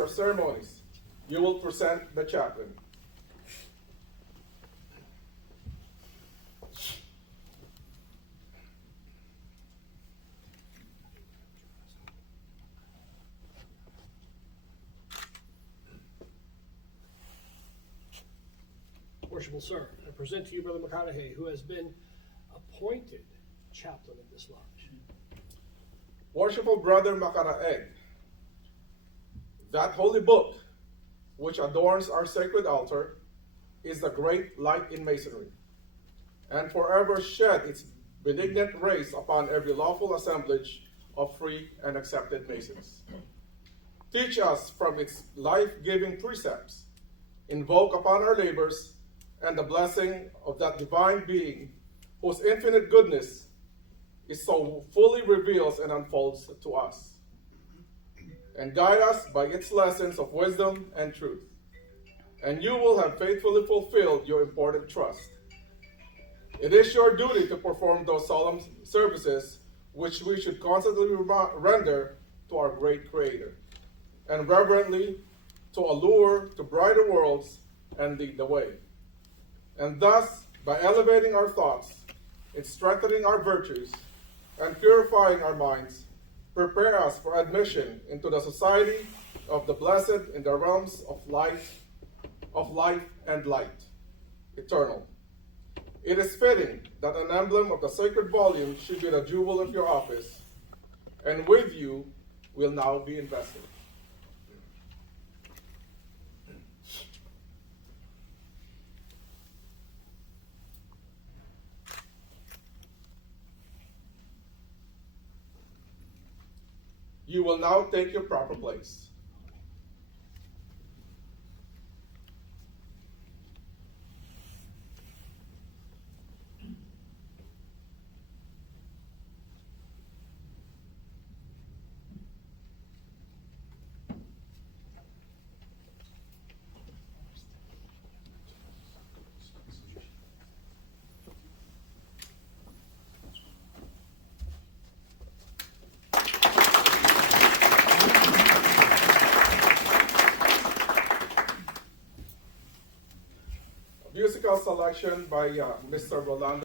our ceremonies, you will present the chaplain. Worshipful sir, I present to you Brother McConaughey, who has been appointed chaplain of this lodge. Worshipful Brother Makaraeg, that holy book which adorns our sacred altar is the great light in masonry, and forever shed its benignant rays upon every lawful assemblage of free and accepted masons. Teach us from its life-giving precepts, invoke upon our labors, and the blessing of that divine being whose infinite goodness is so fully reveals and unfolds to us, and guide us by its lessons of wisdom and truth. And you will have faithfully fulfilled your important trust. It is your duty to perform those solemn services which we should constantly render to our great Creator, and reverently to allure to brighter worlds and lead the way. And thus, by elevating our thoughts, in strengthening our virtues, and purifying our minds, prepare us for admission into the society of the blessed in the realms of life and light, eternal. It is fitting that an emblem of the sacred volume should be the jewel of your office, and with you will now be invested. You will now take your proper place. Musical selection by Mr. Rolando.